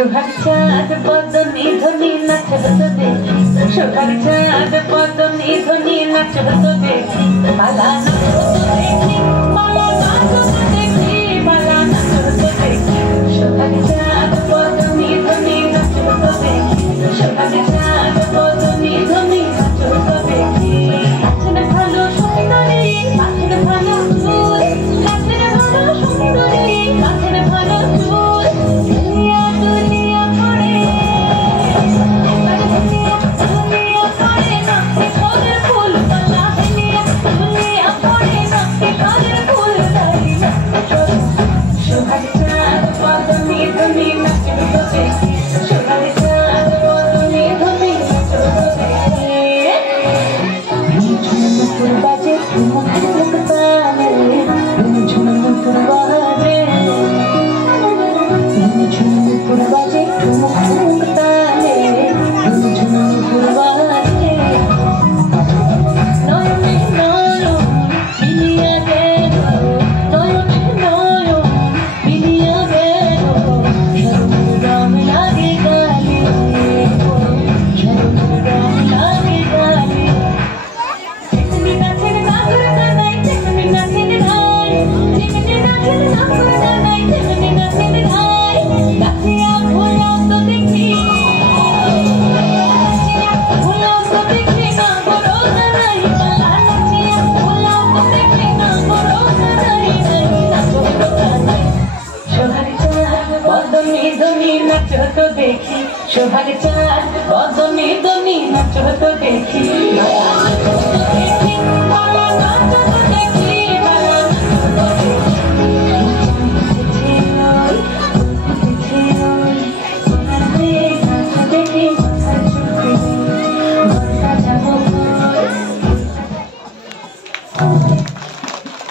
সোহাগ চাঁদ বদনি ধ্বনি নাচ হতো দেখি সোহাগ চাঁদ বদনি ধ্বনি নাচ হতো দেখি মালা নাচ হতো দেখি মালা নাচ হতো দেখি মালা নাচ হতো দেখি সোহাগ চাঁদ বদনি ধ্বনি নাচ হতো দেখি সোহাগ চাঁদ বদনি ধ্বনি নাচ হতো দেখি আছেন ভালো সুন্দরী আছেন ভালো চুল আছেন ভালো সুন্দরী আছেন ভালো চুল সোহাগ চাঁদ বদনি ধ্বনি নাচ হতো দেখি